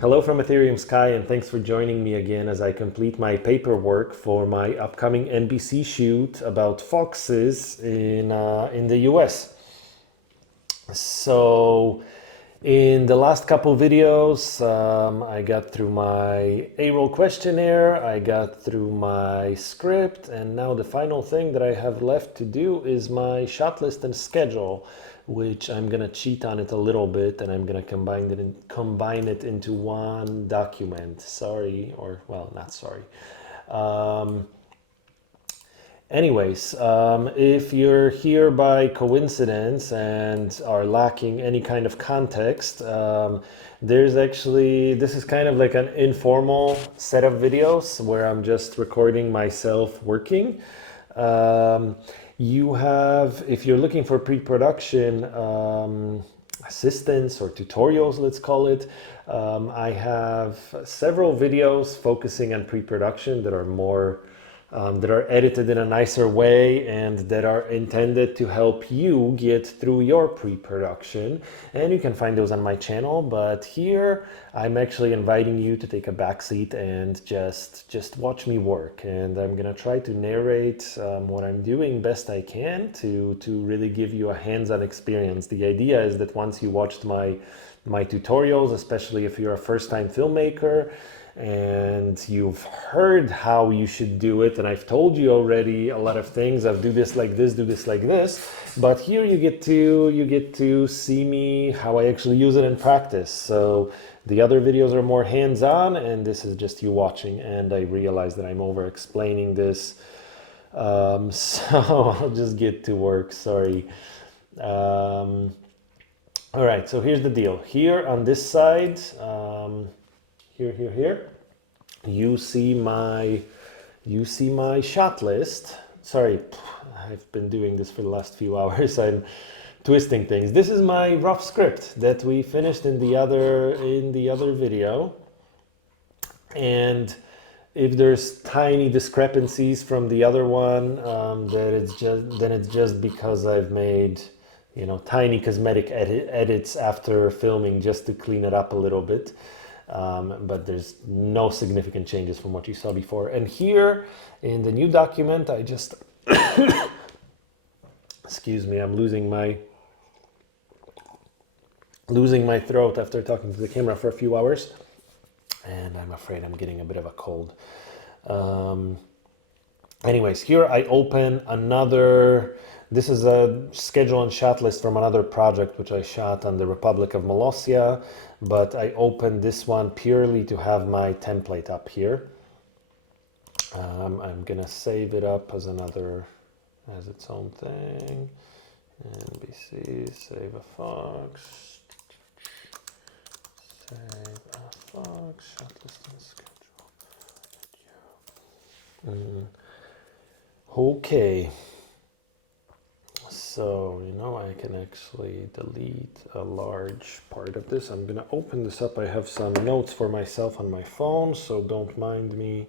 Hello from Ethereum Sky, and thanks for joining me again as I complete my paperwork for my upcoming NBC shoot about foxes in the US. So, in the last couple videos, I got through my A-Roll questionnaire, I got through my script, and now the final thing that I have left to do is my shot list and schedule, which I'm gonna cheat on it a little bit, and I'm gonna combine it into one document. Sorry, or well, not sorry. Um, Anyways, if you're here by coincidence and are lacking any kind of context, this is kind of like an informal set of videos where I'm just recording myself working. If you're looking for pre-production assistance or tutorials, let's call it, I have several videos focusing on pre-production that are edited in a nicer way and that are intended to help you get through your pre-production. And you can find those on my channel, but here I'm actually inviting you to take a backseat and just watch me work. And I'm gonna try to narrate what I'm doing best I can to really give you a hands-on experience. The idea is that once you watched my tutorials, especially if you're a first-time filmmaker, and you've heard how you should do it, and I've told you already a lot of things of do this like this, do this like this, but here you get to see me how I actually use it in practice. So the other videos are more hands-on, and this is just you watching, and I realize that I'm over explaining this, so I'll just get to work. Sorry. All right, so here's the deal. Here on this side, here, you see my shot list. Sorry, I've been doing this for the last few hours. I'm twisting things. This is my rough script that we finished in the other video. And if there's tiny discrepancies from the other one, then it's just because I've made tiny cosmetic edits after filming just to clean it up a little bit. But there's no significant changes from what you saw before. And here in the new document, I just, excuse me, I'm losing my throat after talking to the camera for a few hours. And I'm afraid I'm getting a bit of a cold. Anyways, here I open this is a schedule and shot list from another project which I shot on the Republic of Molossia, but I opened this one purely to have my template up here. I'm gonna save it up as its own thing. NBC, save a fox, shot list and schedule. Okay. So, I can actually delete a large part of this. I'm gonna open this up. I have some notes for myself on my phone, so don't mind me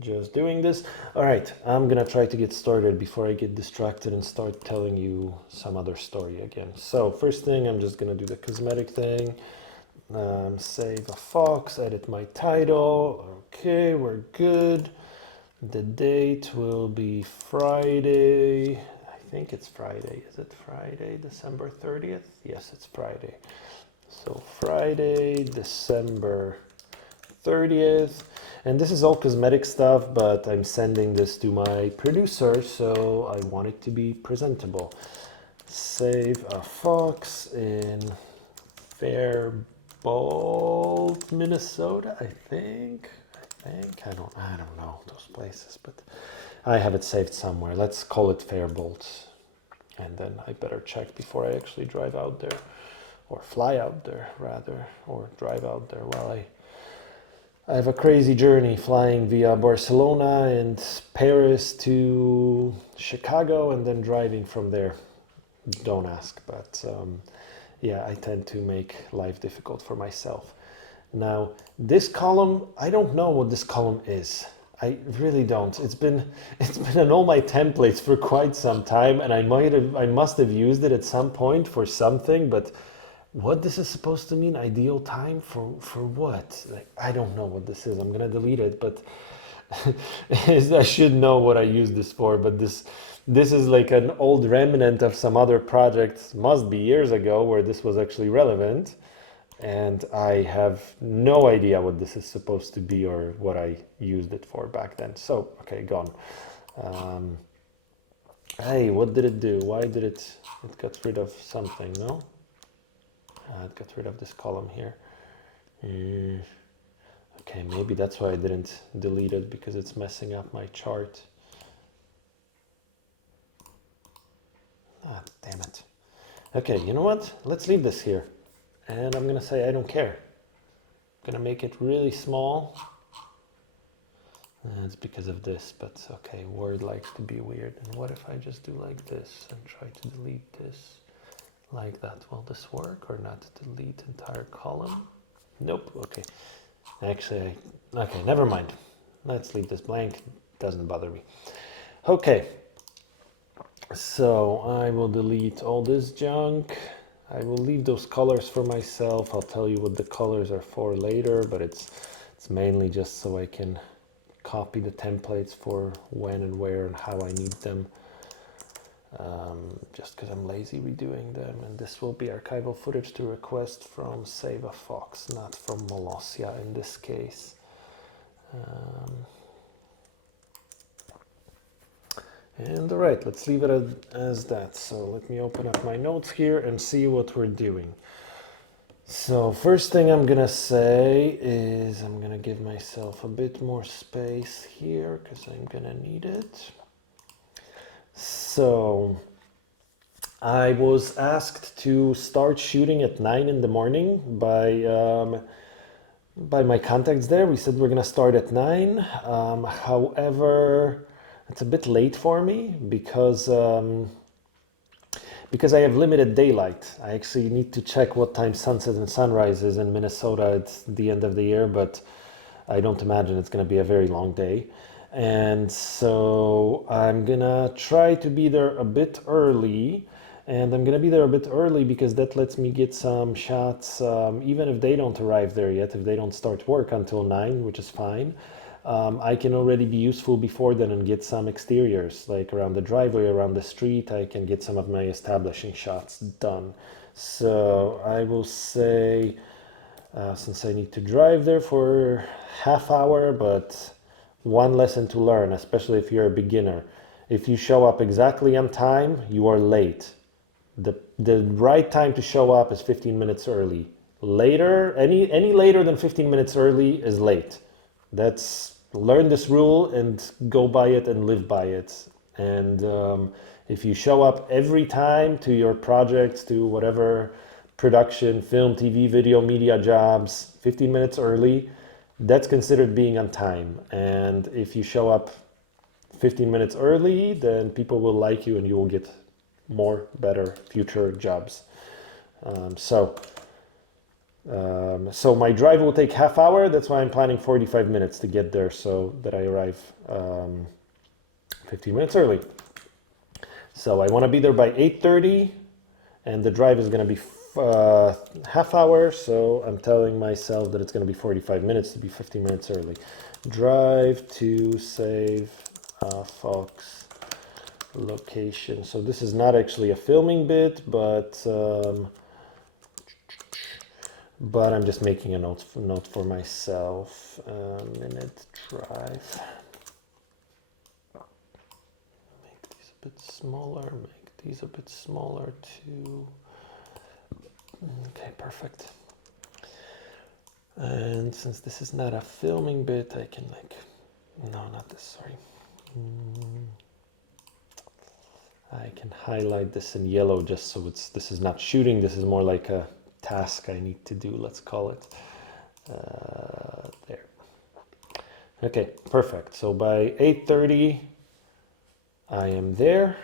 just doing this. All right, I'm gonna try to get started before I get distracted and start telling you some other story again. So first thing, I'm just gonna do the cosmetic thing. Save a fox, edit my title. Okay, we're good. The date will be Friday. I think it's Friday. Is it Friday, December 30th? Yes, it's Friday. So Friday, December 30th. And this is all cosmetic stuff, but I'm sending this to my producer, so I want it to be presentable. Save a fox in Faribault, Minnesota, I think. I don't know those places, but I have it saved somewhere. Let's call it Faribault, and then I better check before I actually drive out there, or fly out there rather, or drive out there. Well, I have a crazy journey flying via Barcelona and Paris to Chicago, and then driving from there. Don't ask, but yeah, I tend to make life difficult for myself. Now, this column, I don't know what this column is. I really don't. It's been on all my templates for quite some time, and I must have used it at some point for something, but what this is supposed to mean, ideal time for what? Like, I don't know what this is. I'm gonna delete it, but I should know what I use this for. But this is like an old remnant of some other projects, must be years ago, where this was actually relevant, and I have no idea what this is supposed to be or what I used it for back then. So okay, gone. Hey, what did it do? Why did it got rid of something? No, it got rid of this column here. Okay, maybe that's why I didn't delete it, because it's messing up my chart. Ah, damn it. Okay, you know what? Let's leave this here. And I'm gonna say I don't care. I'm gonna make it really small. It's because of this, but okay, Word likes to be weird. And what if I just do like this and try to delete this like that? Will this work or not? Delete entire column? Nope, okay. Actually, okay, never mind. Let's leave this blank, doesn't bother me. Okay, so I will delete all this junk. I will leave those colors for myself. I'll tell you what the colors are for later, but it's mainly just so I can copy the templates for when and where and how I need them. Just because I'm lazy redoing them. And this will be archival footage to request from Save a Fox, not from Molossia in this case. And all right, let's leave it as that. So let me open up my notes here and see what we're doing. So first thing I'm gonna say is I'm gonna give myself a bit more space here because I'm gonna need it. So I was asked to start shooting at 9 in the morning by my contacts there. We said we're gonna start at 9. However, it's a bit late for me because I have limited daylight. I actually need to check what time sunset and sunrise is in Minnesota. It's the end of the year, but I don't imagine it's going to be a very long day. And so I'm going to try to be there a bit early. And I'm going to be there a bit early because that lets me get some shots, even if they don't arrive there yet, if they don't start work until 9, which is fine. I can already be useful before then and get some exteriors, like around the driveway, around the street. I can get some of my establishing shots done. So I will say, since I need to drive there for half hour, but one lesson to learn, especially if you're a beginner. If you show up exactly on time, you are late. The right time to show up is 15 minutes early. Later, any later than 15 minutes early is late. Learn this rule and go by it and live by it. And if you show up every time to your projects, to whatever production, film, TV, video, media jobs, 15 minutes early, that's considered being on time. And if you show up 15 minutes early, then people will like you and you will get more, better future jobs. So my drive will take half hour. That's why I'm planning 45 minutes to get there so that I arrive 15 minutes early. So I want to be there by 8:30 and the drive is going to be half hour. So I'm telling myself that it's going to be 45 minutes to be 15 minutes early. Drive to Save Fox location. So this is not actually a filming bit, but I'm just making a note for myself. Minute drive. Make these a bit smaller. Make these a bit smaller too. Okay, perfect. And since this is not a filming bit, I can no, not this. Sorry. I can highlight this in yellow just so this is not shooting. This is more like a task I need to do, let's call it. There. Okay, perfect. So by 8:30 I am there,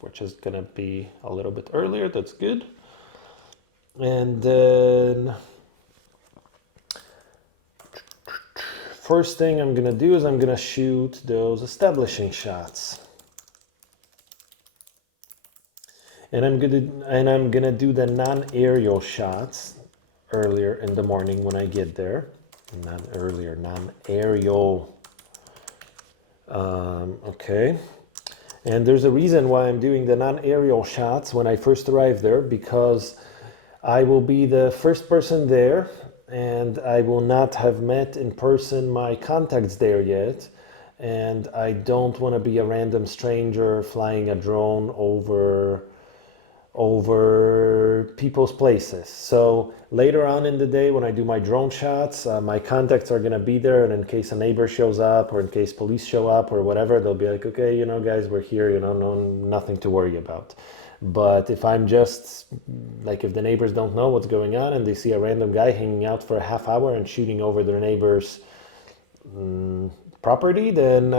which is gonna be a little bit earlier. That's good. And then first thing I'm gonna do is I'm gonna shoot those establishing shots. And I'm gonna do the non-aerial shots earlier in the morning when I get there. Non-aerial. Okay. And there's a reason why I'm doing the non-aerial shots when I first arrive there, because I will be the first person there and I will not have met in person my contacts there yet. And I don't want to be a random stranger flying a drone over people's places. So later on in the day when I do my drone shots, my contacts are going to be there, and in case a neighbor shows up or in case police show up or whatever, they'll be like, okay, you know, guys, we're here, you know, nothing to worry about. But if I'm just like, if the neighbors don't know what's going on and they see a random guy hanging out for a half hour and shooting over their neighbor's property, then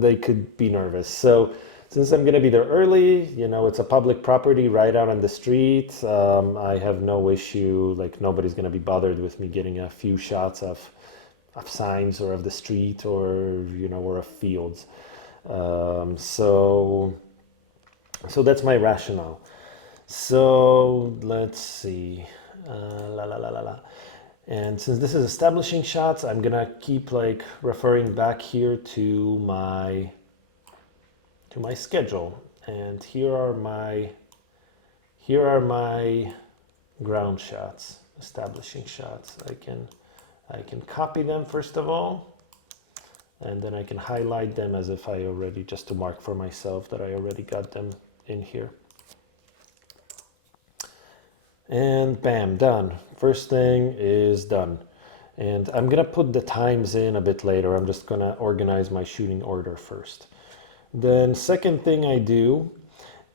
they could be nervous. So since I'm going to be there early, you know, it's a public property right out on the street. I have no issue, like nobody's going to be bothered with me getting a few shots of signs or of the street or, you know, or of fields. So that's my rationale. So let's see. And since this is establishing shots, I'm gonna keep like referring back here to my schedule. And here are my ground shots, establishing shots. I can copy them first of all, and then I can highlight them as if I already, just to mark for myself that I already got them in here. And bam, done. First thing is done. And I'm gonna put the times in a bit later. I'm just gonna organize my shooting order first. Then second thing I do,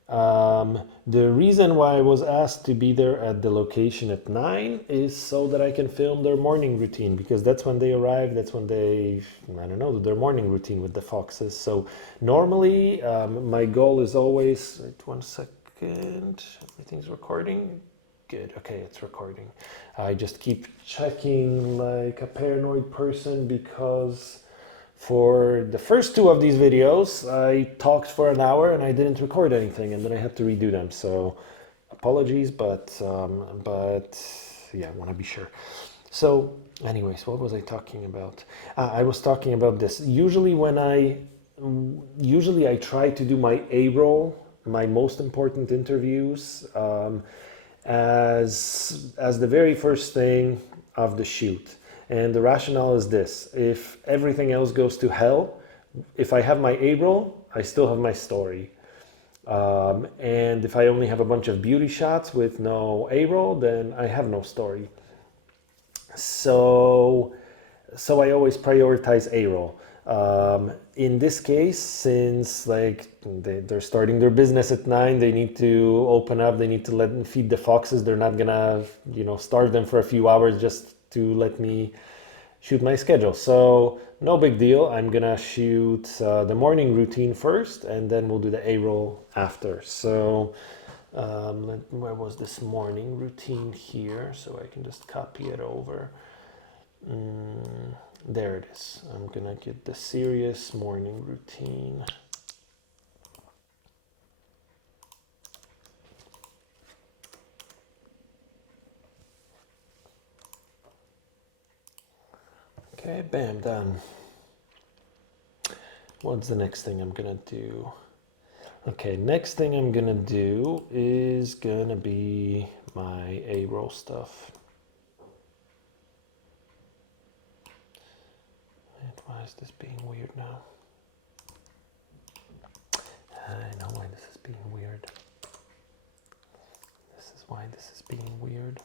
the reason why I was asked to be there at the location at 9 is so that I can film their morning routine, because that's when they arrive, that's when they, I don't know, their morning routine with the foxes. So normally my goal is always, wait 1 second, everything's recording. Good, okay, it's recording. I just keep checking like a paranoid person, because for the first 2 of these videos, I talked for an hour and I didn't record anything, and then I had to redo them. So apologies, but yeah, I want to be sure. So anyways, what was I talking about? I was talking about this. Usually I try to do my A-roll, my most important interviews, as the very first thing of the shoot. And the rationale is this: if everything else goes to hell, if I have my A-roll, I still have my story. And if I only have a bunch of beauty shots with no A-roll, then I have no story. So I always prioritize A-roll. In this case, since like they're starting their business at 9, they need to open up, they need to let them feed the foxes. They're not gonna, you know, starve them for a few hours just to let me shoot my schedule. So no big deal. I'm gonna shoot the morning routine first, and then we'll do the A-roll after. So where was this morning routine here? So I can just copy it over. There it is. I'm gonna get the serious morning routine. Okay, bam, done. What's the next thing I'm gonna do? Okay, next thing I'm gonna do is gonna be my A-roll stuff. And why is this being weird now? I know why this is being weird. This is why this is being weird.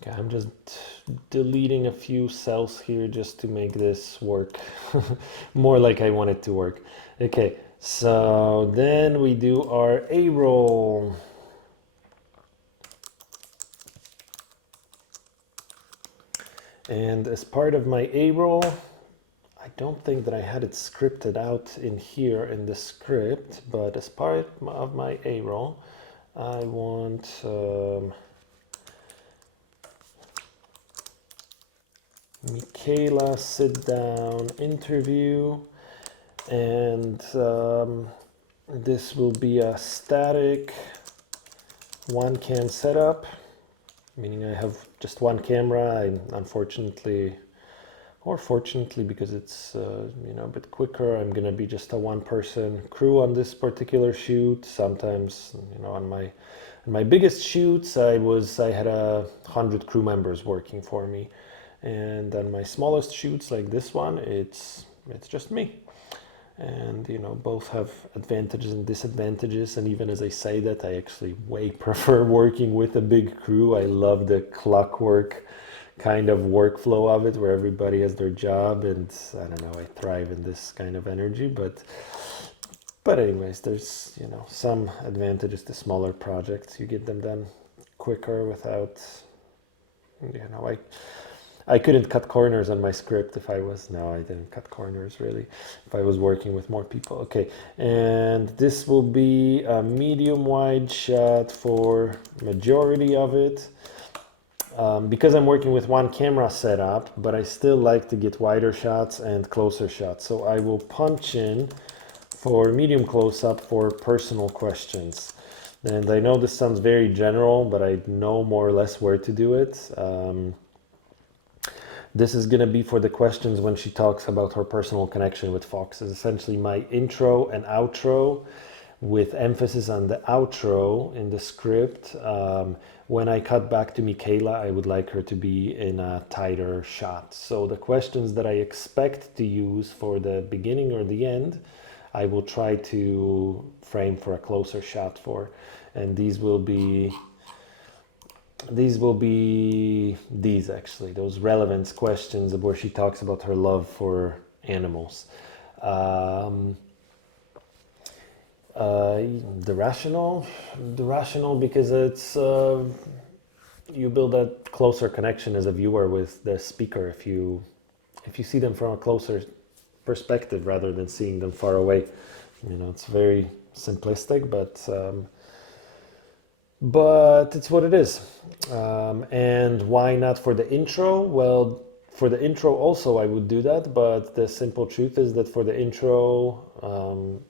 Okay, I'm just deleting a few cells here just to make this work more like I want it to work. Okay, so then we do our A-roll. And as part of my A-roll, I don't think that I had it scripted out in here in the script, but as part of my A-roll, I want Michaela sit-down interview, and this will be a static one cam setup, meaning I have just one camera. I unfortunately, or fortunately, because it's a bit quicker, I'm gonna be just a one-person crew on this particular shoot. Sometimes, on my biggest shoots, I had 100 crew members working for me, and on my smallest shoots like this one, it's just me. And both have advantages and disadvantages, and even as I say that, I actually way prefer working with a big crew. I love the clockwork kind of workflow of it, where everybody has their job, and I don't know, I thrive in this kind of energy. But anyways, there's some advantages to smaller projects. You get them done quicker without I couldn't cut corners on my script if I was, no, I didn't cut corners really, if I was working with more people. Okay, and this will be a medium wide shot for majority of it. Because I'm working with one camera setup, but I still like to get wider shots and closer shots. So I will punch in for medium close-up for personal questions. And I know this sounds very general, but I know more or less where to do it. This is going to be for the questions when she talks about her personal connection with foxes. Essentially my intro and outro, with emphasis on the outro in the script. When I cut back to Michaela, I would like her to be in a tighter shot. So the questions that I expect to use for the beginning or the end, I will try to frame for a closer shot for. And these actually, those relevance questions where she talks about her love for animals. The rational because it's you build a closer connection as a viewer with the speaker if you see them from a closer perspective rather than seeing them far away. It's very simplistic, but it's what it is. And why not for the intro? Well, for the intro also I would do that, but the simple truth is that for the intro,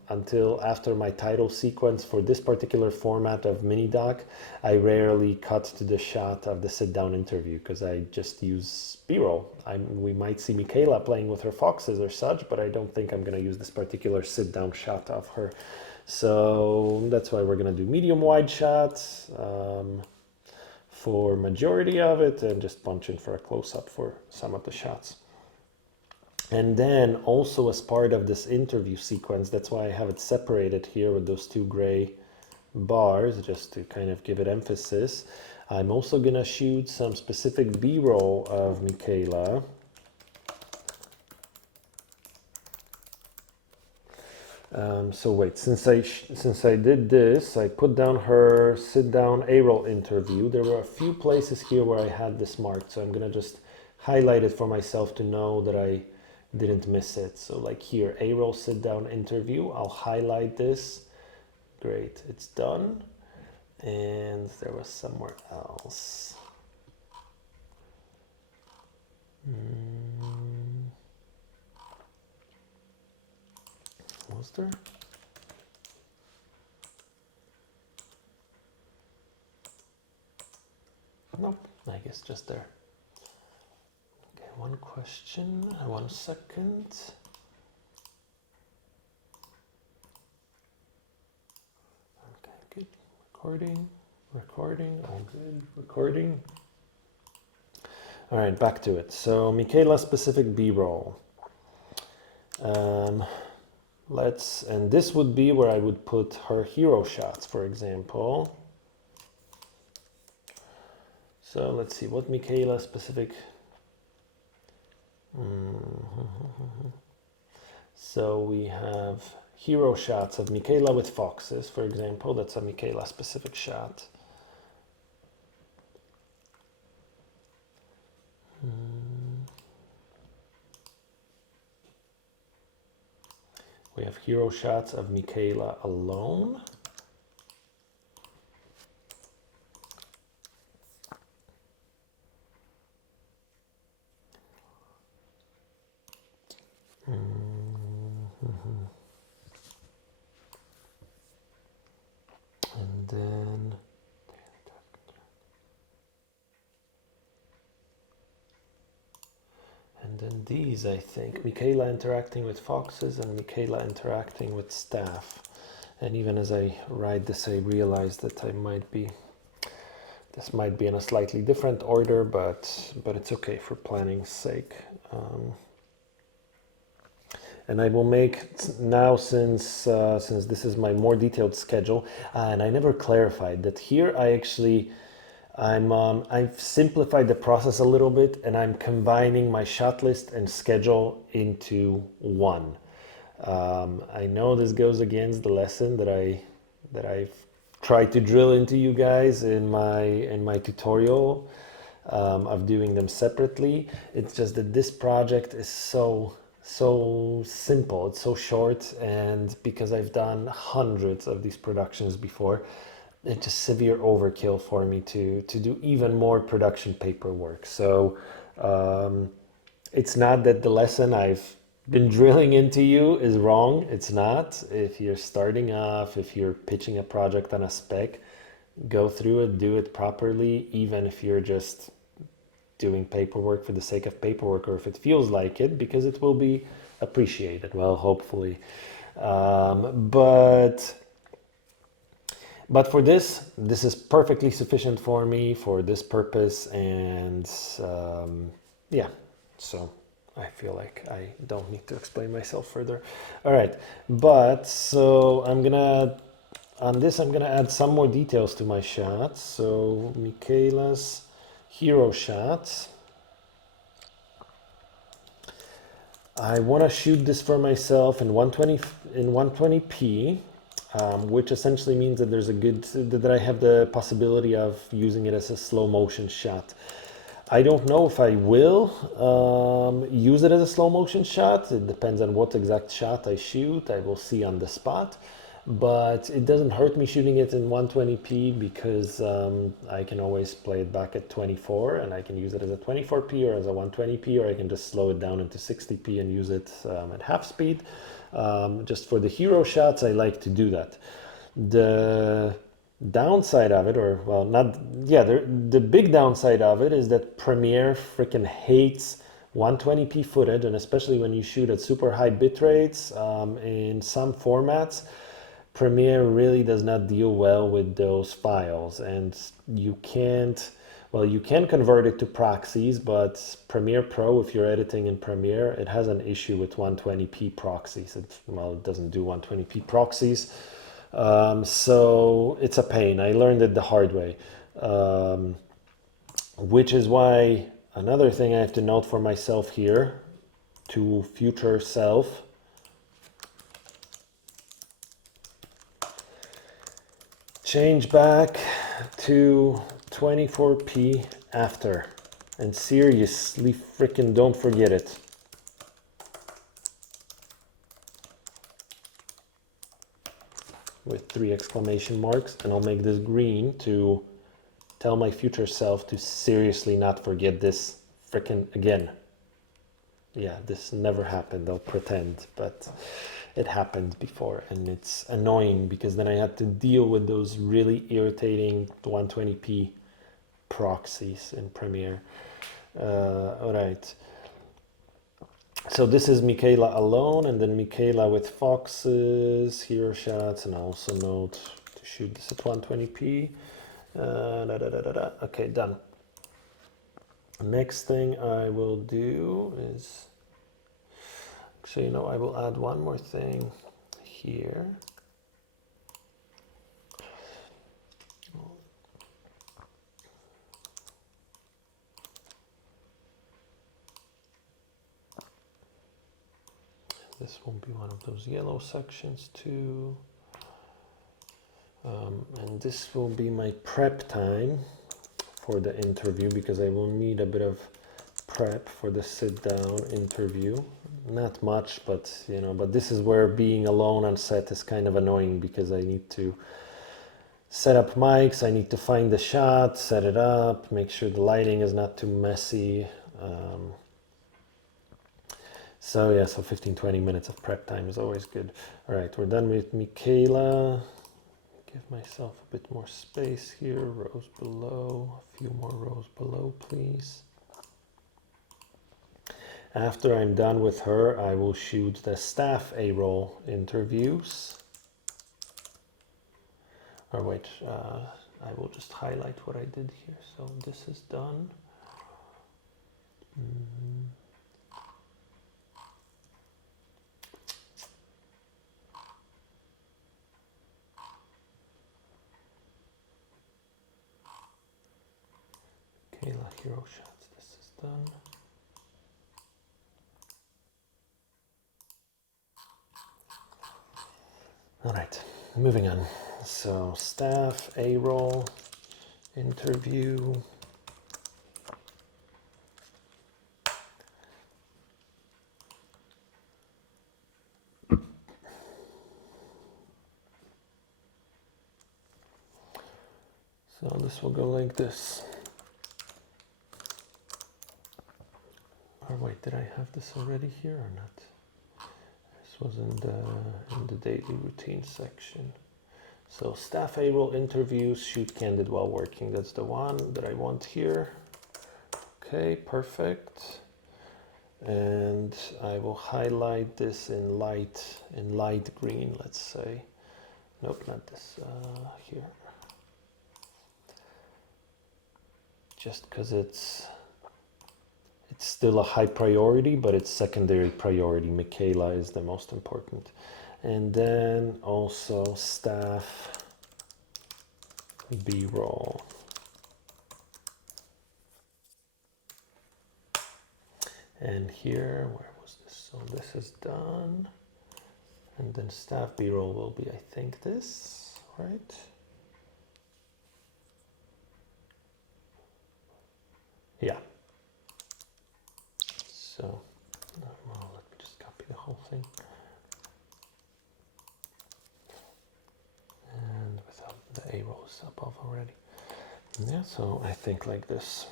until after my title sequence for this particular format of mini doc, I rarely cut to the shot of the sit-down interview because I just use B-roll. We might see Michaela playing with her foxes or such, but I don't think I'm going to use this particular sit-down shot of her. So that's why we're going to do medium wide shots for majority of it, and just punch in for a close-up for some of the shots. And then also as part of this interview sequence, that's why I have it separated here with those two gray bars, just to kind of give it emphasis. I'm also gonna shoot some specific B-roll of Michaela. So wait, since I did this, I put down her sit-down A-Roll interview. There were a few places here where I had this marked, so I'm gonna just highlight it for myself to know that I didn't miss it. So like here, A-Roll sit-down interview, I'll highlight this. Great, it's done. And there was somewhere else. Was there? Nope, I guess just there. Okay, one question, 1 second. Okay, good. Recording, all good. Recording. All right, back to it. So Michaela specific B-roll. And this would be where I would put her hero shots, for example. So let's see what Michaela specific. So we have hero shots of Michaela with foxes, for example. That's a Michaela specific shot. We have hero shots of Michaela alone. And then these, I think, Michaela interacting with foxes and Michaela interacting with staff. And even as I write this, I realize that this might be in a slightly different order, but it's okay for planning's sake. And I will make now, since this is my more detailed schedule, and I never clarified that here. I've simplified the process a little bit, and I'm combining my shot list and schedule into one. I know this goes against the lesson that I've tried to drill into you guys in my tutorial of doing them separately. It's just that this project is so simple, it's so short, and because I've done hundreds of these productions before, it's just severe overkill for me to do even more production paperwork. So it's not that the lesson I've been drilling into you is wrong. It's not. If you're starting off, if you're pitching a project on a spec, go through it, do it properly, even if you're just doing paperwork for the sake of paperwork, or if it feels like it, because it will be appreciated. Well, hopefully. But for this is perfectly sufficient for me for this purpose, and yeah, so I feel like I don't need to explain myself further. All right, but so on this I'm gonna add some more details to my shots. So Michaela's hero shots. I want to shoot this for myself in 120p. Which essentially means that that I have the possibility of using it as a slow motion shot. I don't know if I will use it as a slow motion shot. It depends on what exact shot I shoot. I will see on the spot, but it doesn't hurt me shooting it in 120p because I can always play it back at 24, and I can use it as a 24p or as a 120p, or I can just slow it down into 60p and use it at half speed. Just for the hero shots, I like to do that. The downside of it, or well, not, yeah, the big downside of it is that Premiere freaking hates 120p footage, and especially when you shoot at super high bit rates in some formats, Premiere really does not deal well with those files, and you can't. Well, you can convert it to proxies, but Premiere Pro, if you're editing in Premiere, it has an issue with 120p proxies. It doesn't do 120p proxies. So it's a pain. I learned it the hard way. Which is why another thing I have to note for myself here, to future self, change back to 24p after, and seriously freaking don't forget it. With 3 exclamation marks, and I'll make this green to tell my future self to seriously not forget this freaking again. Yeah, this never happened, I'll pretend, but it happened before, and it's annoying because then I had to deal with those really irritating 120p proxies in Premiere. All right. So this is Michaela alone, and then Michaela with foxes, hero shots, and I also note to shoot this at 120p. Okay, done. Next thing I will do is, actually, no, I will add one more thing here. This won't be one of those yellow sections too. And this will be my prep time for the interview, because I will need a bit of prep for the sit-down interview. Not much, but you know, but this is where being alone on set is kind of annoying, because I need to set up mics, I need to find the shot, set it up, make sure the lighting is not too messy. So yeah, so 15-20 minutes of prep time is always good. All right, we're done with Michaela. Give myself a bit more space here. Rows below, a few more rows below, please. After I'm done with her, I will shoot the staff A-Roll interviews. Or wait, I will just highlight what I did here. So this is done. Kayla hero shots, this is done. All right, moving on. So staff A-Roll interview. So this will go like this. Or wait, did I have this already here or not? This was in the daily routine section. So staff A-Roll interviews, shoot candid while working. That's the one that I want here. Okay, perfect. And I will highlight this in light green, let's say. Nope, not this, here. Just because it's still a high priority, but it's secondary priority. Michaela is the most important. And then also staff B-roll. And here, where was this? So this is done. And then staff B-roll will be, I think, this, right? Yeah. So, well, let me just copy the whole thing. And without the A-roll is above already. Yeah, so I think like this.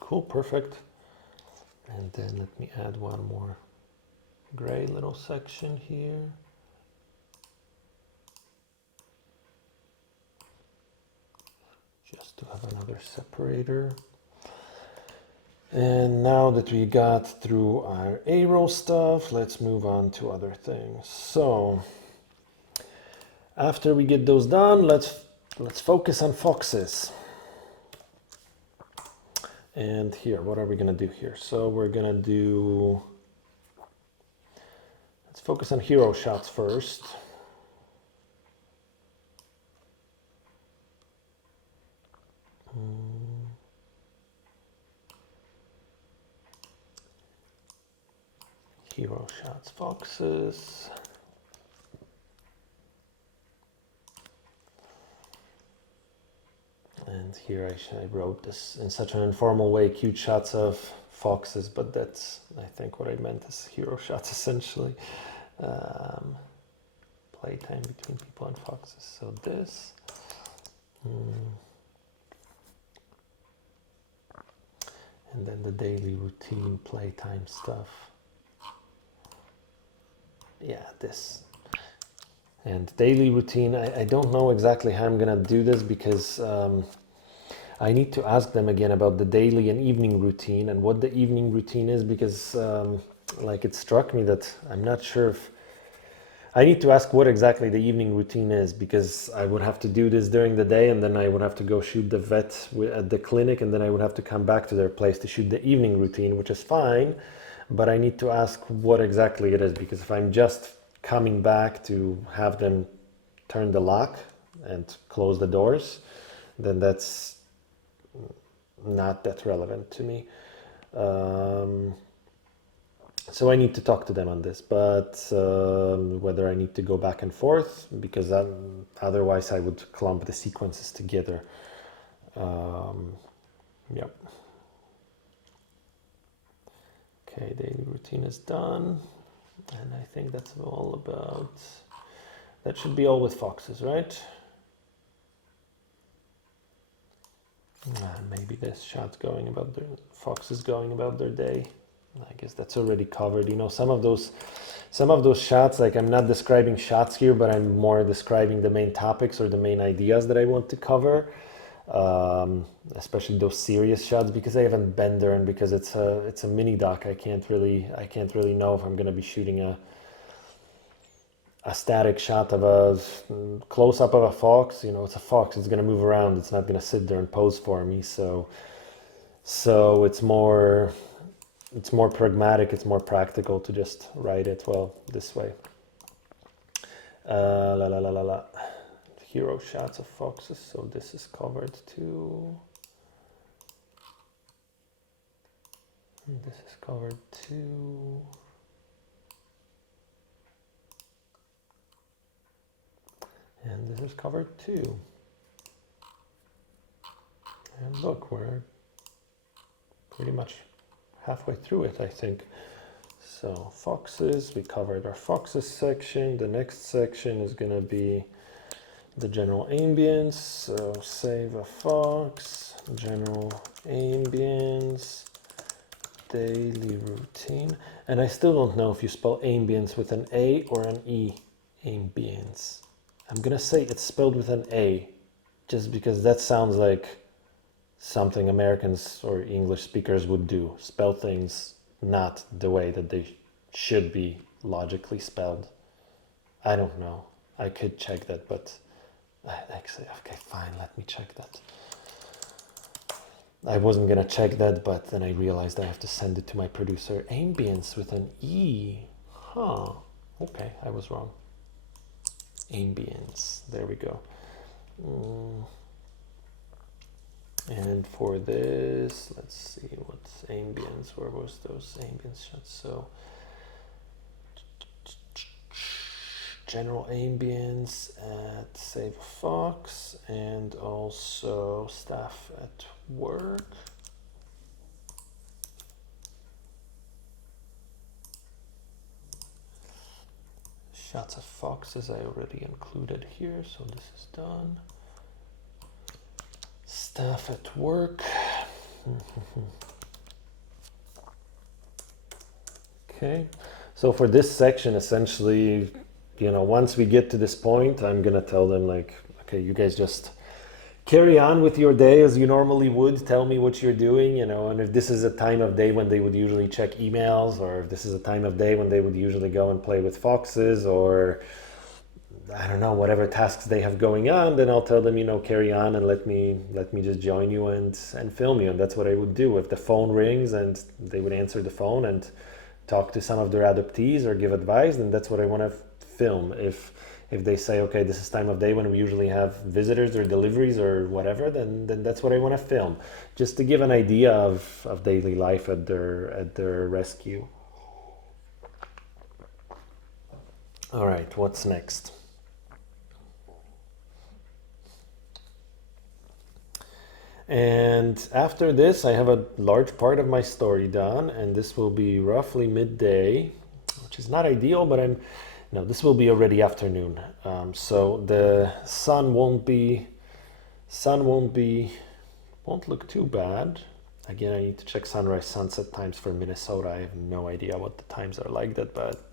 Cool, perfect. And then let me add one more gray little section here. Just to have another separator. And now that we got through our A-roll stuff, let's move on to other things. So after we get those done, let's focus on foxes. And here, what are we gonna do here? So we're gonna do, let's focus on hero shots first. Hero shots, foxes. And here I wrote this in such an informal way, cute shots of foxes, but that's, I think what I meant is hero shots essentially. Playtime between people and foxes. So this. And then the daily routine playtime stuff. Yeah, this. And daily routine, I don't know exactly how I'm gonna do this because I need to ask them again about the daily and evening routine and what the evening routine is, because like it struck me that I'm not sure if I need to ask what exactly the evening routine is, because I would have to do this during the day and then I would have to go shoot the vet at the clinic and then I would have to come back to their place to shoot the evening routine, which is fine, but I need to ask what exactly it is, because if I'm just coming back to have them turn the lock and close the doors, then that's not that relevant to me. So I need to talk to them on this, but whether I need to go back and forth, because otherwise I would clump the sequences together. Yep. Okay, daily routine is done. And I think that's all about, that should be all with foxes, right? Maybe this shot's going about their, foxes going about their day. I guess that's already covered. You know, some of those shots, like I'm not describing shots here, but I'm more describing the main topics or the main ideas that I want to cover. Especially those serious shots, because I haven't been there, and because it's a mini doc. I can't really know if I'm gonna be shooting a static shot of a close up of a fox. You know, it's a fox. It's gonna move around. It's not gonna sit there and pose for me. So it's more pragmatic. It's more practical to just write it well this way. La la la la la. Hero shots of foxes. So this is covered too. And this is covered too. And this is covered too. And look, we're pretty much halfway through it, I think. So foxes, we covered our foxes section. The next section is going to be the general ambience. So save a fox, general ambience, daily routine. And I still don't know if you spell ambience with an A or an E. Ambience. I'm gonna say it's spelled with an A, just because that sounds like something Americans or English speakers would do. Spell things not the way that they should be logically spelled. I don't know. I could check that, but actually, okay, fine, let me check that. I wasn't gonna check that, but then I realized I have to send it to my producer. Ambience with an E. Huh. Okay, I was wrong. Ambience. There we go. And for this, let's see what's ambience. Where was those ambience shots? So general ambience at Save a Fox, and also staff at work. Shots of foxes I already included here, so this is done. Staff at work. Okay, so for this section, essentially, you know, once we get to this point, I'm gonna tell them like, okay, you guys just carry on with your day as you normally would. Tell me what you're doing, you know, and if this is a time of day when they would usually check emails, or if this is a time of day when they would usually go and play with foxes, or I don't know, whatever tasks they have going on, then I'll tell them, you know, carry on and let me just join you and film you. And that's what I would do. If the phone rings and they would answer the phone and talk to some of their adoptees or give advice, then that's what I want to film. If they say, okay, this is time of day when we usually have visitors or deliveries or whatever, then that's what I want to film, just to give an idea of daily life at their rescue. All right, what's next? And after this, I have a large part of my story done, and this will be roughly midday, which is not ideal, but this will be already afternoon. So the sun won't look too bad. Again, I need to check sunrise, sunset times for Minnesota. I have no idea what the times are like that, but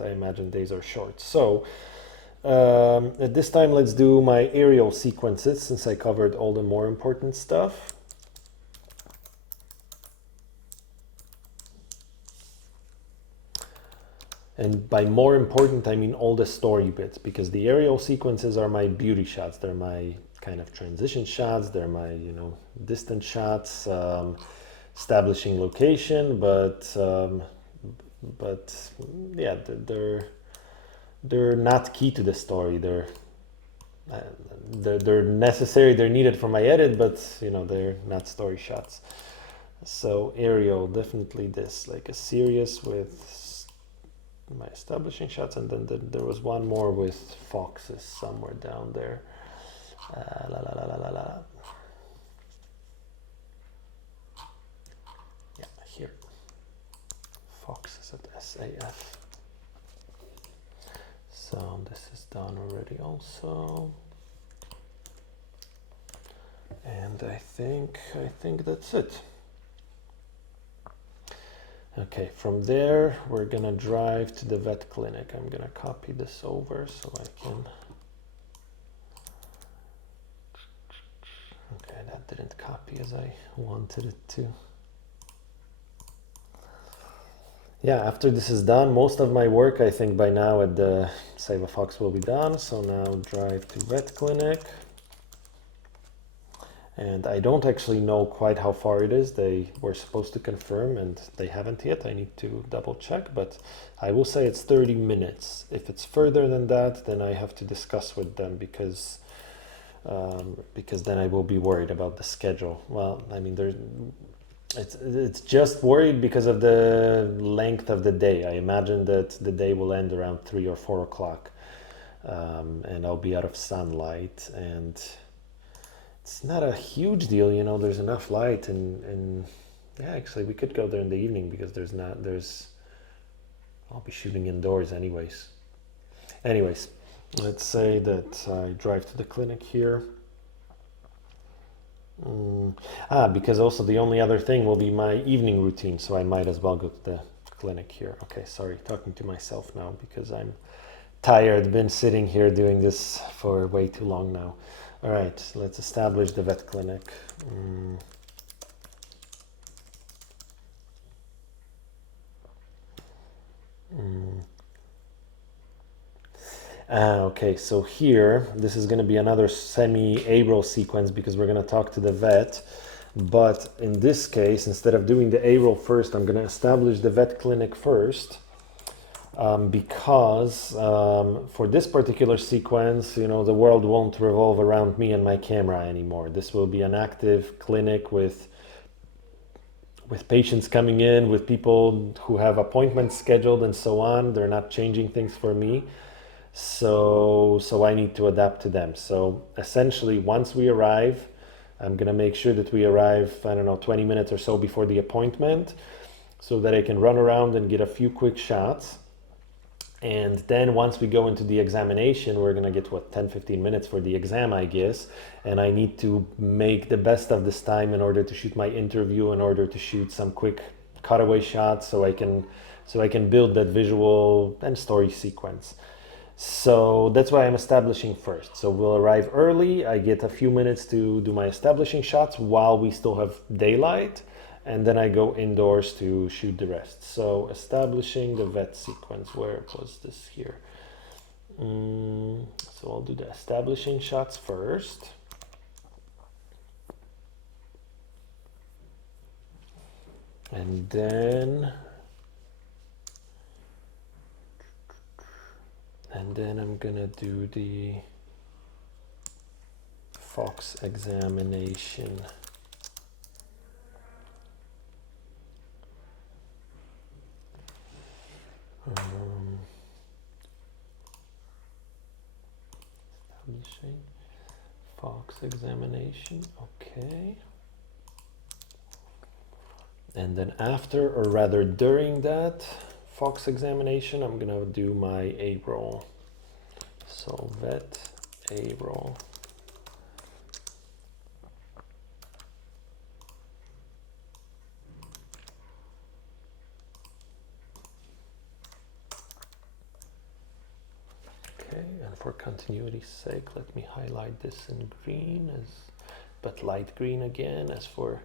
I imagine days are short. So at this time, let's do my aerial sequences, since I covered all the more important stuff. And by more important, I mean all the story bits, because the aerial sequences are my beauty shots. They're my kind of transition shots. They're my, distant shots, establishing location. But yeah, they're not key to the story. They're necessary. They're needed for my edit, but they're not story shots. So aerial, definitely this, like a series with my establishing shots, and then there was one more with foxes somewhere down there. Yeah, here. Foxes at SAF. So this is done already also. And I think that's it. Okay, from there, we're gonna drive to the vet clinic. I'm gonna copy this over so I can... Okay, that didn't copy as I wanted it to. Yeah, after this is done, most of my work, I think by now at the Save a Fox will be done. So now drive to vet clinic. And I don't actually know quite how far it is. They were supposed to confirm and they haven't yet. I need to double check, but I will say it's 30 minutes. If it's further than that, then I have to discuss with them because then I will be worried about the schedule. Well, I mean, it's just worried because of the length of the day. I imagine that the day will end around 3 or 4 o'clock, and I'll be out of sunlight, and it's not a huge deal, you know, there's enough light, and yeah, actually we could go there in the evening because I'll be shooting indoors anyways. Anyways, let's say that I drive to the clinic here. Because also the only other thing will be my evening routine, so I might as well go to the clinic here. Okay, sorry, talking to myself now because I'm tired, been sitting here doing this for way too long now. All right, let's establish the vet clinic. Okay, so here, this is going to be another semi-A-roll sequence because we're going to talk to the vet. But in this case, instead of doing the A-roll first, I'm going to establish the vet clinic first. Because for this particular sequence, you know, the world won't revolve around me and my camera anymore. This will be an active clinic with patients coming in, with people who have appointments scheduled and so on. They're not changing things for me. So I need to adapt to them. So essentially, once we arrive, I'm gonna make sure that we arrive, I don't know, 20 minutes or so before the appointment so that I can run around and get a few quick shots. And then once we go into the examination, we're gonna get 10-15 minutes for the exam, I guess. And I need to make the best of this time in order to shoot my interview, in order to shoot some quick cutaway shots so I can build that visual and story sequence. So that's why I'm establishing first. So we'll arrive early. I get a few minutes to do my establishing shots while we still have daylight. And then I go indoors to shoot the rest. So establishing the vet sequence, where was this here? So I'll do the establishing shots first. And then I'm gonna do the Fox examination. Establishing Fox examination, okay. And then after, or rather during that Fox examination, I'm gonna do my A-roll. So vet A-roll. Okay, and for continuity's sake, let me highlight this in green, but light green again, as for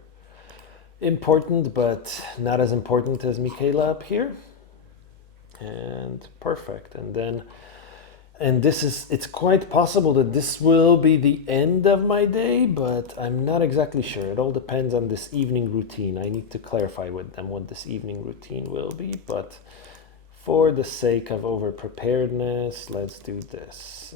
important, but not as important as Michaela up here. And perfect. And it's quite possible that this will be the end of my day, but I'm not exactly sure. It all depends on this evening routine. I need to clarify with them what this evening routine will be, but for the sake of over preparedness, let's do this.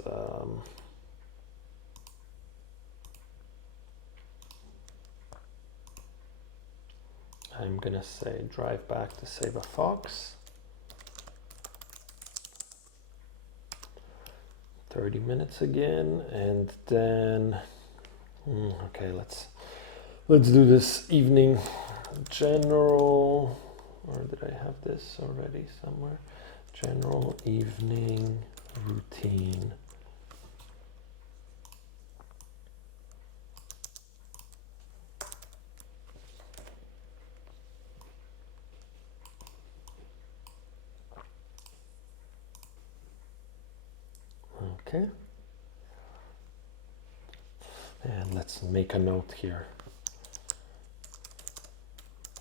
I'm gonna say drive back to Save a Fox. 30 minutes again, and then okay, let's do this evening general, or did I have this already somewhere? General evening routine. Okay. And let's make a note here.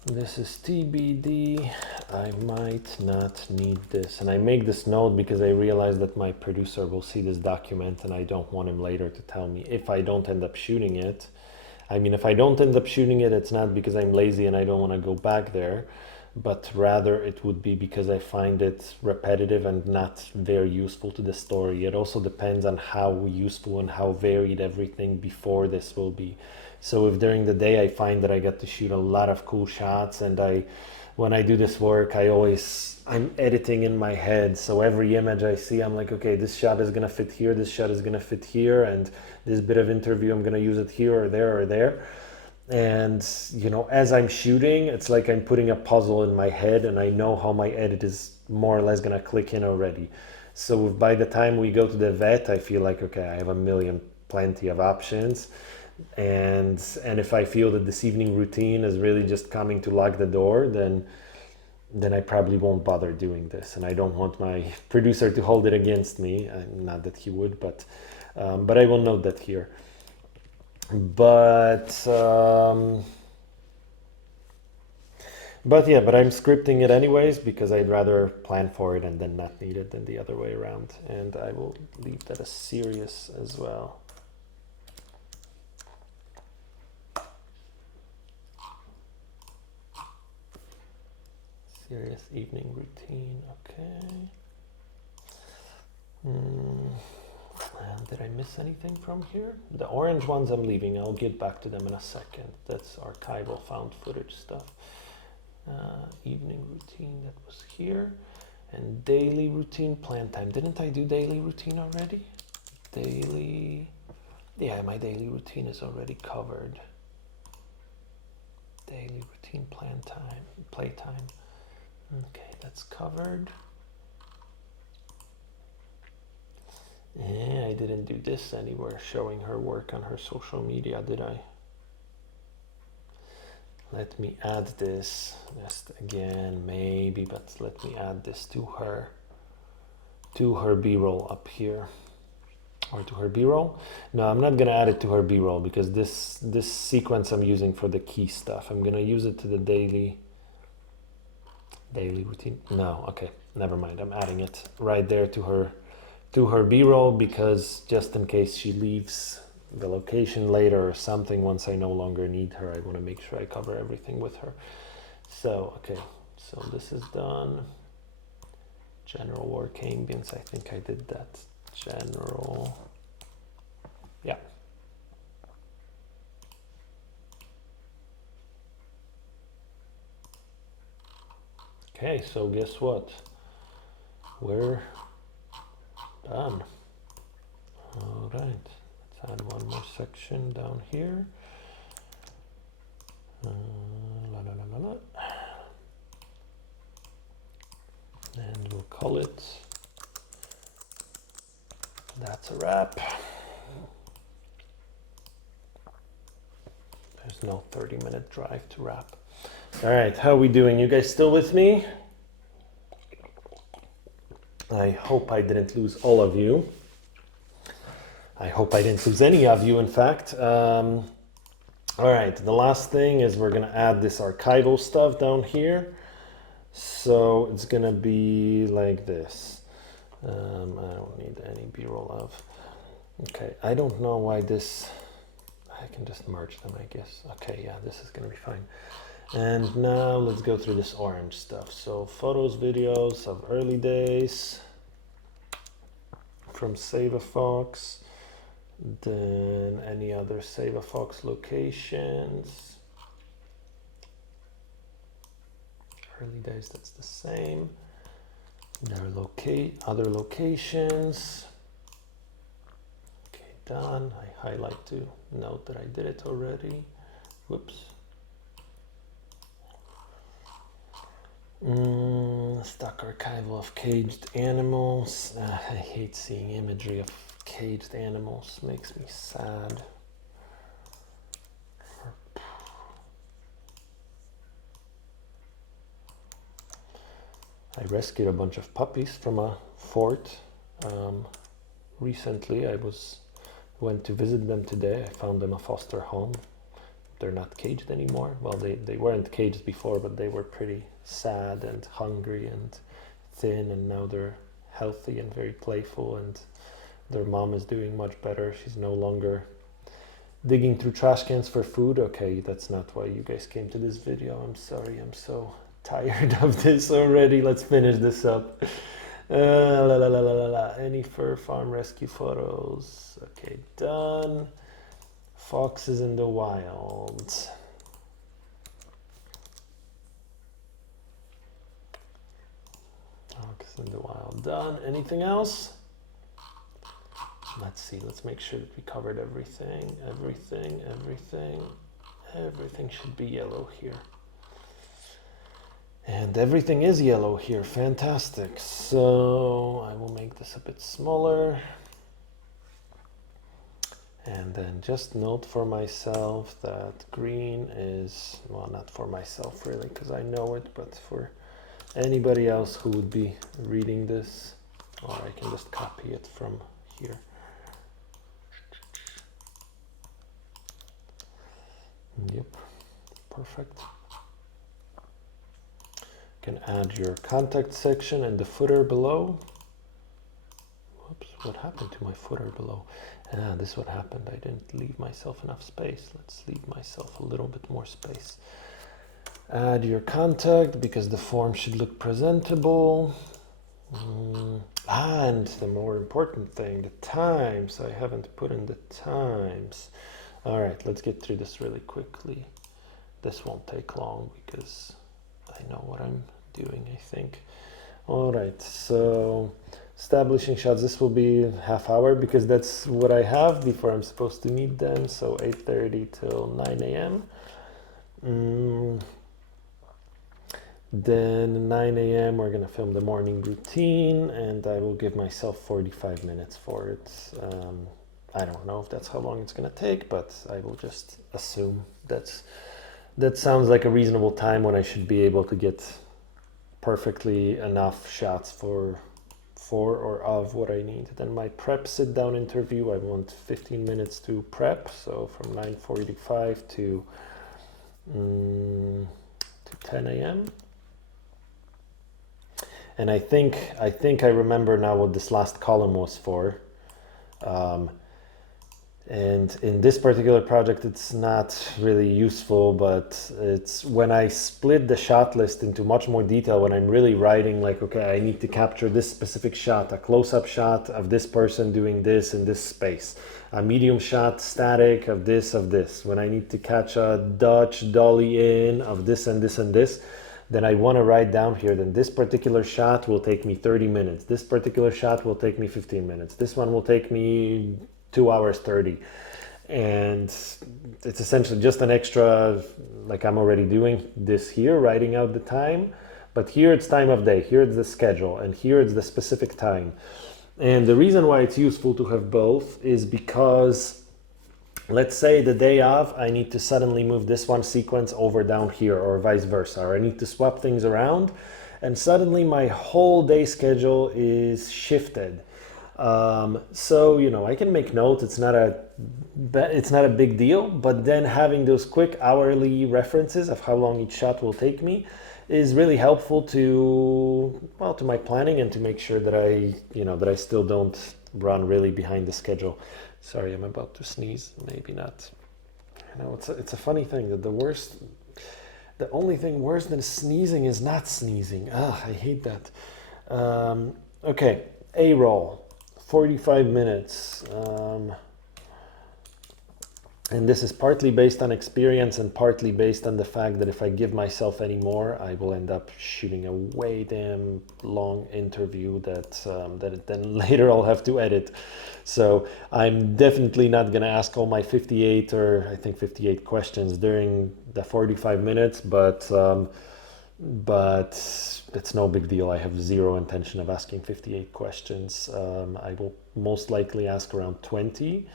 This is TBD. I might not need this. And I make this note because I realize that my producer will see this document and I don't want him later to tell me if I don't end up shooting it. I mean, if I don't end up shooting it, it's not because I'm lazy and I don't want to go back there, but rather it would be because I find it repetitive and not very useful to the story. It also depends on how useful and how varied everything before this will be. So if during the day I find that I get to shoot a lot of cool shots, and when I do this work, I'm editing in my head. So every image I see, I'm like, okay, this shot is gonna fit here, this shot is gonna fit here, and this bit of interview, I'm gonna use it here or there or there. And as I'm shooting, it's like I'm putting a puzzle in my head, and I know how my edit is more or less gonna click in already. So by the time we go to the vet, I feel like, okay, I have plenty of options. And if I feel that this evening routine is really just coming to lock the door, then I probably won't bother doing this. And I don't want my producer to hold it against me. Not that he would, but I will note that here. But I'm scripting it anyways because I'd rather plan for it and then not need it than the other way around. And I will leave that as serious as well. Serious evening routine, okay. Did I miss anything from here? The orange ones I'm leaving. I'll get back to them in a second. That's archival found footage stuff. Evening routine, that was here. And daily routine, plan time. Didn't I do daily routine already? Daily, yeah, my daily routine is already covered. Daily routine, plan time, playtime. Okay, that's covered. Yeah, I didn't do this anywhere, showing her work on her social media, did I? Let me add this, just again, maybe, but let me add this to her B-roll up here. Or to her B-roll? No, I'm not gonna add it to her B-roll because this sequence I'm using for the key stuff. I'm gonna use it to the daily routine. No, okay, never mind. I'm adding it right there to her B-roll because just in case she leaves the location later or something, once I no longer need her, I want to make sure I cover everything with her. So, okay, so this is done. General work ambience, I think I did that. General, yeah. Okay, so guess what? We're done. All right, let's add one more section down here. And we'll call it, that's a wrap. There's no 30-minute drive to wrap. All right, how are we doing? You guys still with me? I hope I didn't lose all of you. I hope I didn't lose any of you, in fact. All right, the last thing is we're gonna add this archival stuff down here. So it's gonna be like this. I don't need any B-roll of. Okay, I don't know why this, I can just merge them, I guess. Okay, yeah, this is gonna be fine. And now let's go through this orange stuff. So photos, videos of early days from Save a Fox. Then any other Save a Fox locations. Early days, that's the same. There are other locations. Okay, done. I highlight to note that I did it already. Whoops. Stock archival of caged animals. I hate seeing imagery of caged animals. Makes me sad. I rescued a bunch of puppies from a fort recently. Went to visit them today. I found them a foster home. They're not caged anymore. Well, they weren't caged before, but they were pretty sad and hungry and thin, and now they're healthy and very playful, and their mom is doing much better. She's no longer digging through trash cans for food. Okay, that's not why you guys came to this video. I'm sorry, I'm so tired of this already. Let's finish this up. Any fur farm rescue photos? Okay, done. Foxes in the wild. Foxes in the wild, done. Anything else? Let's see, let's make sure that we covered everything. Everything should be yellow here. And everything is yellow here, fantastic. So I will make this a bit smaller. And then just note for myself that green is, well, not for myself really, because I know it, but for anybody else who would be reading this, or I can just copy it from here. Yep, perfect. You can add your contact section and the footer below. Whoops, what happened to my footer below? This is what happened. I didn't leave myself enough space. Let's leave myself a little bit more space. Add your contact because the form should look presentable. And the more important thing, the times. I haven't put in the times. All right, let's get through this really quickly. This won't take long because I know what I'm doing, I think. All right, so establishing shots, this will be half hour because that's what I have before I'm supposed to meet them. So 8:30 till 9 a.m. Then 9 a.m. we're gonna film the morning routine, and I will give myself 45 minutes for it. I don't know if that's how long it's gonna take, but I will just assume that sounds like a reasonable time when I should be able to get perfectly enough shots for or of what I need. Then my prep sit down interview, I want 15 minutes to prep, so from 9:45 to 10 a.m. And I think I remember now what this last column was for. And in this particular project, it's not really useful, but it's when I split the shot list into much more detail, when I'm really writing like, okay, I need to capture this specific shot, a close-up shot of this person doing this in this space, a medium shot static of this, when I need to catch a Dutch dolly in of this and this and this, then I want to write down here, then this particular shot will take me 30 minutes. This particular shot will take me 15 minutes. This one will take me 2 hours 30, and it's essentially just an extra, like I'm already doing this here, writing out the time, but here it's time of day, here it's the schedule, and here it's the specific time. And the reason why it's useful to have both is because, let's say the day of, I need to suddenly move this one sequence over down here, or vice versa, or I need to swap things around, and suddenly my whole day schedule is shifted. So, you know, I can make notes, it's not a big deal, but then having those quick hourly references of how long each shot will take me is really helpful to my planning, and to make sure that I still don't run really behind the schedule. Sorry, I'm about to sneeze, maybe not. You know, it's a funny thing that the only thing worse than sneezing is not sneezing. I hate that. Okay, A-Roll. 45 minutes, and this is partly based on experience and partly based on the fact that if I give myself any more, I will end up shooting a way damn long interview that then later I'll have to edit. So I'm definitely not gonna ask all my 58 or I think 58 questions during the 45 minutes, but it's no big deal. I have zero intention of asking 58 questions. I will most likely ask around 20.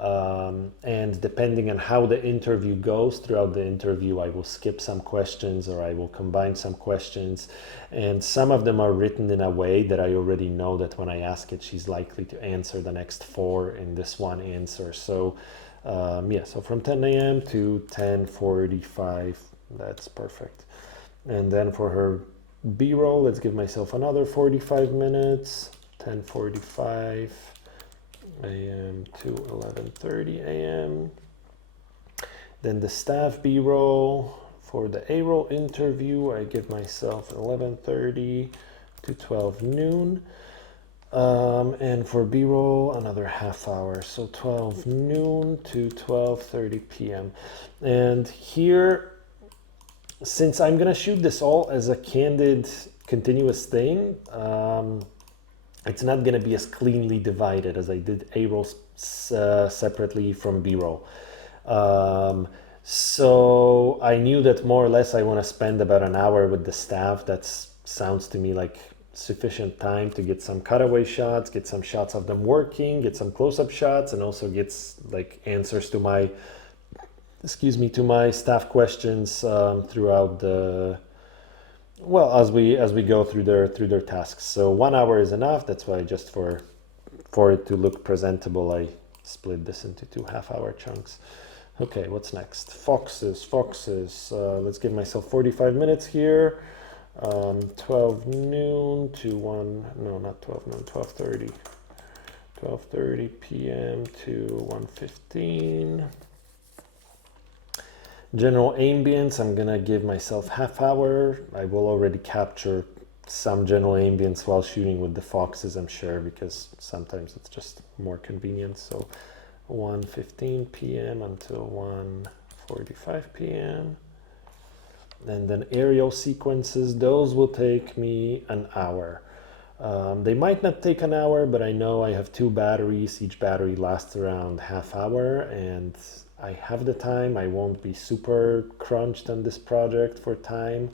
And depending on how the interview goes, throughout the interview, I will skip some questions or I will combine some questions. And some of them are written in a way that I already know that when I ask it, she's likely to answer the next 4 in this one answer. So yeah, so from 10 a.m. to 10:45, that's perfect. And then for her B-roll, let's give myself another 45 minutes, 10:45 a.m. to 11:30 a.m. Then the staff B-roll, for the A-roll interview, I give myself 11:30 to 12 noon. And for B-roll, another half hour, so 12 noon to 12:30 p.m. And here, since I'm gonna shoot this all as a candid, continuous thing, it's not gonna be as cleanly divided as I did A-roll separately from B-roll. So I knew that more or less I want to spend about an hour with the staff. That sounds to me like sufficient time to get some cutaway shots, get some shots of them working, get some close-up shots, and also get like answers to my, to my staff questions throughout the, well, as we go through their tasks. So 1 hour is enough. That's why just for it to look presentable, I split this into 2 half-hour chunks. Okay, what's next? Foxes. Let's give myself 45 minutes here. 12 noon to 1, no, not 12 noon, 12:30. 12:30 p.m. to 1:15. General ambience, I'm gonna give myself half hour. I will already capture some general ambience while shooting with the foxes, I'm sure, because sometimes it's just more convenient. So 1:15 p.m. until 1:45 p.m. And then aerial sequences, those will take me an hour. They might not take an hour, but I know I have 2 batteries. Each battery lasts around half hour, and I have the time. I won't be super crunched on this project for time.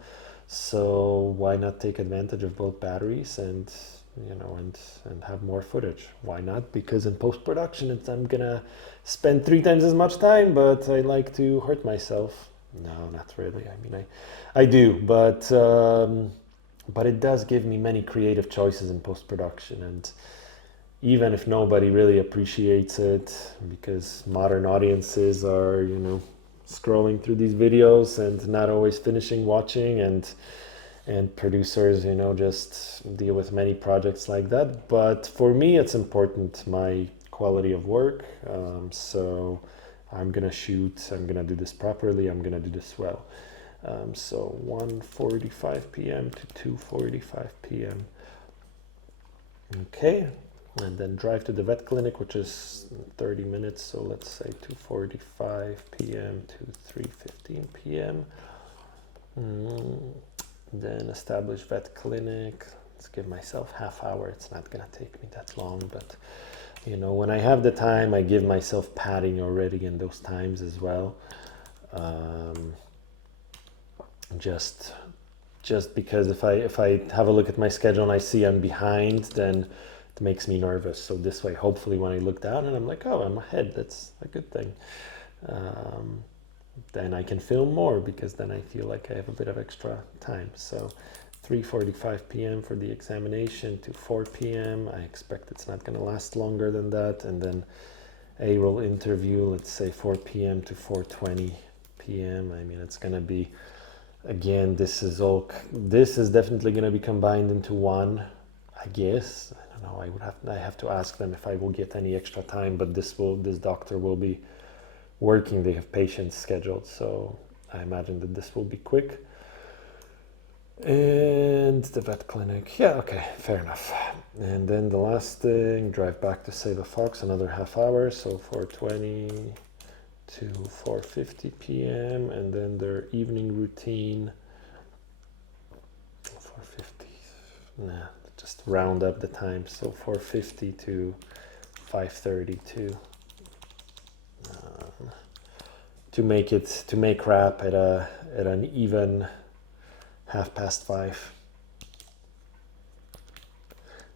So why not take advantage of both batteries and and have more footage? Why not? Because in post-production, I'm gonna spend 3 times as much time, but I like to hurt myself. No, not really. I mean, I do, but it does give me many creative choices in post-production. And even if nobody really appreciates it, because modern audiences are, scrolling through these videos and not always finishing watching, and producers, just deal with many projects like that. But for me, it's important, my quality of work. So I'm gonna shoot, I'm gonna do this properly, I'm gonna do this well. So 1:45 p.m. to 2:45 p.m. Okay, and then drive to the vet clinic, which is 30 minutes. So let's say 2:45 p.m. to 3:15 p.m. Then establish vet clinic. Let's give myself half hour. It's not gonna take me that long, but when I have the time, I give myself padding already in those times as well. Just because if I have a look at my schedule and I see I'm behind, then it makes me nervous. So this way, hopefully when I look down and I'm like, oh, I'm ahead, that's a good thing. Then I can film more, because then I feel like I have a bit of extra time. So 3:45 p.m. for the examination to 4 p.m. I expect it's not going to last longer than that. And then A-roll interview, let's say 4 p.m. to 4:20 p.m. I mean, it's going to be, again, this is definitely going to be combined into one, I guess. I don't know. I have to ask them if I will get any extra time, but this doctor will be working. They have patients scheduled, so I imagine that this will be quick. And the vet clinic, yeah, okay, fair enough. And then the last thing, drive back to Save a Fox, another half hour, so 4:20 to 4:50 p.m. And then their evening routine, 4:50, just round up the time, so 4:50 to 5:32 to make wrap at an even 5:30.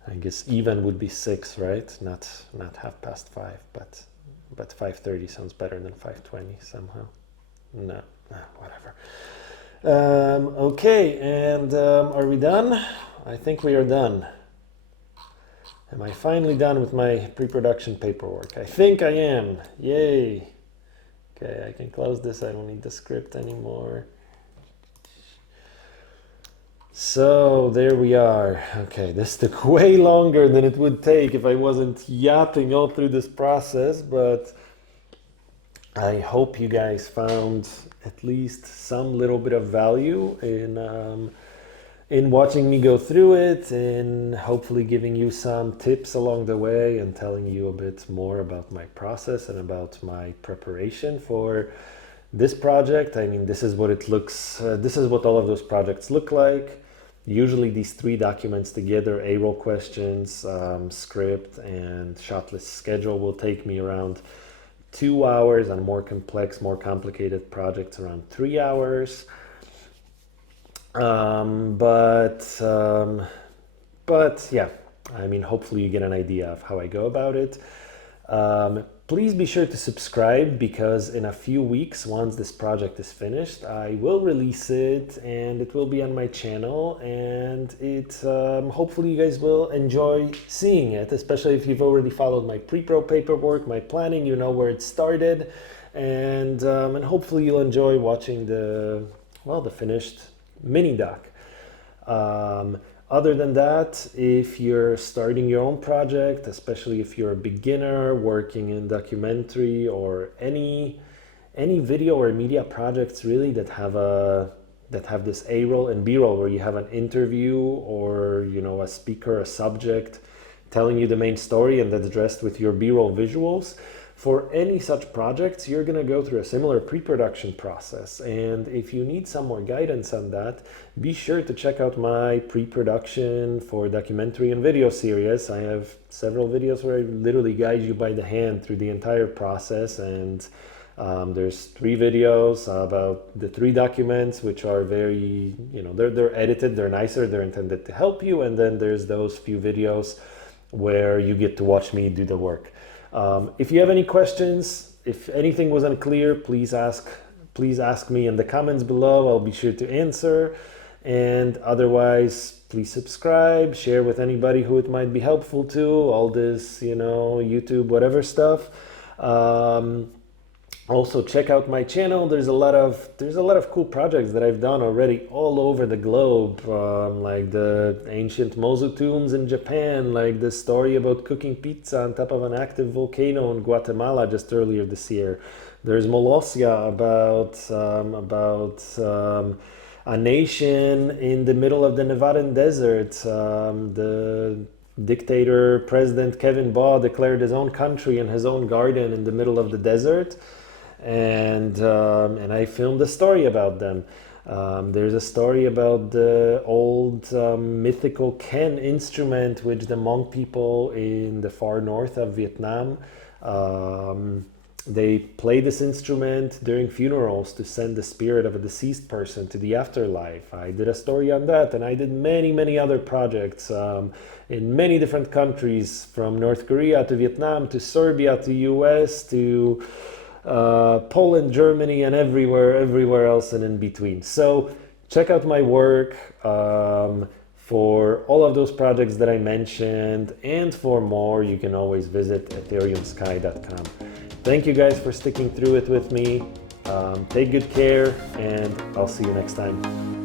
I guess even would be 6, right? Not 5:30, but but 5:30 sounds better than 5:20 somehow. No, whatever. Okay, and are we done? I think we are done. Am I finally done with my pre-production paperwork? I think I am. Yay. Okay, I can close this. I don't need the script anymore. So there we are. Okay, this took way longer than it would take if I wasn't yapping all through this process, but I hope you guys found at least some little bit of value in watching me go through it, and hopefully giving you some tips along the way and telling you a bit more about my process and about my preparation for this project. I mean, this is what it looks, this is what all of those projects look like. Usually these 3 documents together, A-Roll questions, script, and Shotlist schedule, will take me around 2 hours. On more complex, more complicated projects, around 3 hours. But yeah, I mean, hopefully you get an idea of how I go about it. Please be sure to subscribe, because in a few weeks, once this project is finished, I will release it and it will be on my channel, and hopefully you guys will enjoy seeing it, especially if you've already followed my pre-pro paperwork, my planning, you know where it started, and hopefully you'll enjoy watching the finished mini doc. Other than that, if you're starting your own project, especially if you're a beginner working in documentary or any video or media projects really that have this A-roll and B-roll, where you have an interview or a speaker, a subject telling you the main story, and that's dressed with your B-roll visuals. For any such projects, you're going to go through a similar pre-production process. And if you need some more guidance on that, be sure to check out my pre-production for documentary and video series. I have several videos where I literally guide you by the hand through the entire process. And there's 3 videos about the 3 documents, which are very, they're edited, they're nicer, they're intended to help you. And then there's those few videos where you get to watch me do the work. If you have any questions, if anything was unclear, please ask me in the comments below. I'll be sure to answer. And otherwise, please subscribe, share with anybody who it might be helpful to, all this, YouTube, whatever stuff. Also check out my channel. There's a lot of cool projects that I've done already all over the globe, like the ancient Mozu tombs in Japan, like the story about cooking pizza on top of an active volcano in Guatemala just earlier this year. There's Molossia about a nation in the middle of the Nevadan desert. The dictator President Kevin Baugh declared his own country and his own garden in the middle of the desert. And I filmed a story about them. There's a story about the old mythical Ken instrument, which the Hmong people in the far north of Vietnam, they play this instrument during funerals to send the spirit of a deceased person to the afterlife. I did a story on that, and I did many other projects in many different countries, from North Korea to Vietnam to Serbia to US to Poland, Germany, and everywhere else and in between. So check out my work for all of those projects that I mentioned, and for more, you can always visit ethereumsky.com. Thank you guys for sticking through it with me. Take good care, and I'll see you next time.